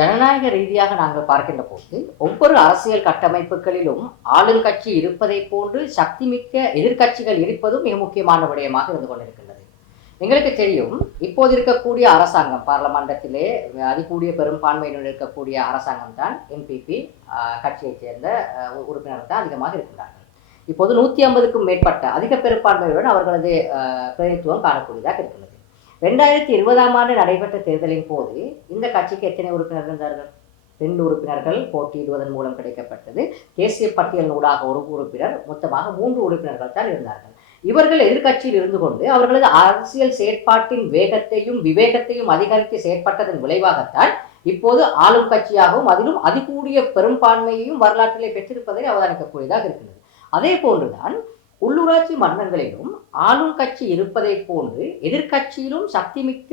ஜனநாயக ரீதியாக நாங்கள் பார்க்கின்ற போது ஒவ்வொரு அரசியல் கட்டமைப்புகளிலும் ஆளுங்கட்சி இருப்பதைப் போன்று சக்தி மிக்க எதிர்க்கட்சிகள் இருப்பதும் மிக முக்கியமான விடயமாக இருந்து கொண்டிருக்கின்றது. எங்களுக்கு தெரியும் இப்போது இருக்கக்கூடிய அரசாங்கம் பாராளுமன்றத்திலே அதிகூடிய பெரும்பான்மையினர் இருக்கக்கூடிய அரசாங்கம் தான் என்பிபி கட்சியைச் சேர்ந்த உறுப்பினர் தான் அதிகமாக இருக்கிறார்கள் இப்போது நூற்றி ஐம்பதுக்கும் மேற்பட்ட அதிக பெரும்பான்மையுடன் அவர்களது பிரதிநிதித்துவம் காணக்கூடியதாக இருக்கின்றது. ரெண்டாயிரத்தி இருபதாம் ஆண்டு நடைபெற்ற தேர்தலின் போது இந்த கட்சிக்கு எத்தனை உறுப்பினர்கள் இருந்தார்கள்? ரெண்டு உறுப்பினர்கள் போட்டியிடுவதன் மூலம் கிடைக்கப்பட்டது. தேசிய பட்டியல் ஊடாக ஒரு உறுப்பினர் மொத்தமாக மூன்று உறுப்பினர்கள் தான் இருந்தார்கள். இவர்கள் எதிர்கட்சியில் இருந்து கொண்டு அவர்களது அரசியல் செயற்பாட்டின் வேகத்தையும் விவேகத்தையும் அதிகரித்து செயற்பட்டதன் விளைவாகத்தான் இப்போது ஆளும் கட்சியாகவும் அதிலும் அதிகூடிய பெரும்பான்மையையும் வரலாற்றிலே பெற்றிருப்பதை அவதானிக்கக்கூடியதாக இருக்கிறது அதே போன்றுதான் உள்ளூராட்சி மன்றங்களிலும் ஆளும் கட்சி இருப்பதை போன்று எதிர்க்கட்சியிலும் சக்திமிக்க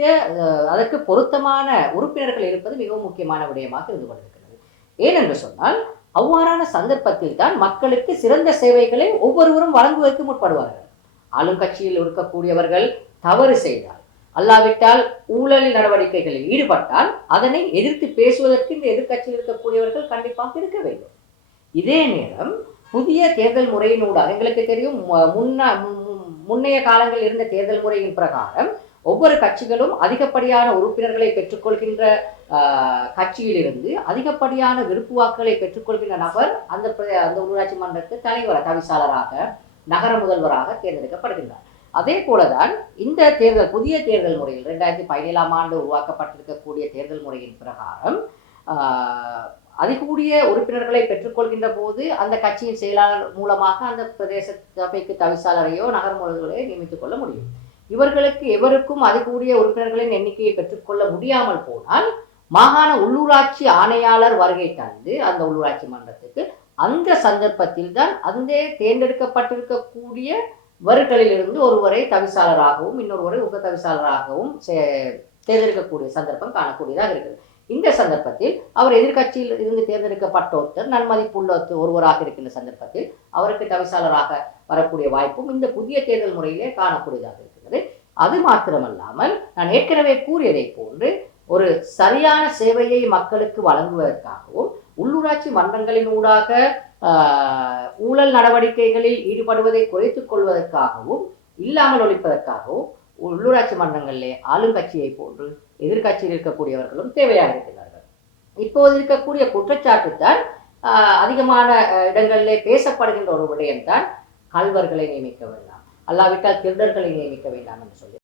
அதற்கு பொருத்தமான உறுப்பினர்கள் இருப்பது மிகவும் முக்கியமான விடயமாக இருந்து கொண்டிருக்கிறது. ஏனென்று சொன்னால் அவ்வாறான சந்தர்ப்பத்தில் தான் மக்களுக்கு சிறந்த சேவைகளை ஒவ்வொருவரும் வழங்குவதற்கு முற்படுவார்கள். ஆளும் கட்சியில் இருக்கக்கூடியவர்கள் தவறு செய்தால் அல்லாவிட்டால் ஊழல் நடவடிக்கைகளில் ஈடுபட்டால் அதனை எதிர்த்து பேசுவதற்கு இந்த எதிர்க்கட்சியில் இருக்கக்கூடியவர்கள் கண்டிப்பாக இருக்க வேண்டும். இதே நேரம் புதிய தேர்தல் முறையினூடாக எங்களுக்கு தெரியும் மு- முன்ன மு- முன்னைய காலங்களில் இருந்த தேர்தல் முறையின் பிரகாரம் ஒவ்வொரு கட்சிகளும் அதிகப்படியான உறுப்பினர்களை பெற்றுக்கொள்கின்ற கட்சியிலிருந்து அதிகப்படியான விருப்பு வாக்குகளை பெற்றுக்கொள்கின்ற நபர் அந்த அந்த ஊராட்சி மன்றத்து தலைவர் தவிசாளராக நகர முதல்வராக தேர்ந்தெடுக்கப்படுகின்றார். அதே போலதான் இந்த தேர்தல் புதிய தேர்தல் முறையில் ரெண்டாயிரத்தி பதினேழாம் ஆண்டு உருவாக்கப்பட்டிருக்கக்கூடிய தேர்தல் முறையின் பிரகாரம் அதிகூடிய உறுப்பினர்களை பெற்றுக்கொள்கின்ற போது அந்த கட்சியின் செயலாளர் மூலமாக அந்த பிரதேச சபைக்கு தவிசாளரையோ நகர நியமித்துக் கொள்ள முடியும். இவர்களுக்கு எவருக்கும் அதிகூடிய உறுப்பினர்களின் எண்ணிக்கையை பெற்றுக்கொள்ள முடியாமல் போனால் மாகாண உள்ளூராட்சி ஆணையாளர் வருகை தந்து அந்த உள்ளூராட்சி மன்றத்துக்கு அந்த சந்தர்ப்பத்தில் தான் அந்த தேர்ந்தெடுக்கப்பட்டிருக்கக்கூடிய வர்களிலிருந்து ஒருவரை தவிசாளராகவும் இன்னொருவரை உப தவிசாளராகவும் தேர்ந்தெடுக்கக்கூடிய சந்தர்ப்பம் காணக்கூடியதாக இருக்கிறது. இந்த சந்தர்ப்பத்தில் அவர் எதிர்கட்சியில் இருந்து தேர்ந்தெடுக்கப்பட்ட ஒருத்தர் நன்மதிப்புள்ள ஒருவராக இருக்கின்ற சந்தர்ப்பத்தில் அவருக்கு தவிசாளராக வரக்கூடிய வாய்ப்பும் இந்த புதிய தேர்தல் முறையிலே காணக்கூடியதாக இருக்கிறது. அது மாத்திரமல்லாமல் நான் ஏற்கனவே கூறியதை போன்று ஒரு சரியான சேவையை மக்களுக்கு வழங்குவதற்காகவும் உள்ளூராட்சி மன்றங்களின் ஊடாக ஆஹ், ஊழல் நடவடிக்கைகளில் ஈடுபடுவதை குறைத்துக் கொள்வதற்காகவும் இல்லாமல் ஒழிப்பதற்காகவும் உள்ளூராட்சி மன்றங்களிலே ஆளுங்கட்சியை போன்று எதிர்கட்சியில் இருக்கக்கூடியவர்களும் தேவையாக இருக்கிறார்கள். இப்போது இருக்கக்கூடிய குற்றச்சாட்டு தான் ஆஹ், அதிகமான இடங்களிலே பேசப்படுகின்ற ஒரு விடயம்தான் கல்வர்களை நியமிக்க வேண்டாம். அல்லாவிட்டால் திருடர்களை நியமிக்க வேண்டாம் என்று சொல்லி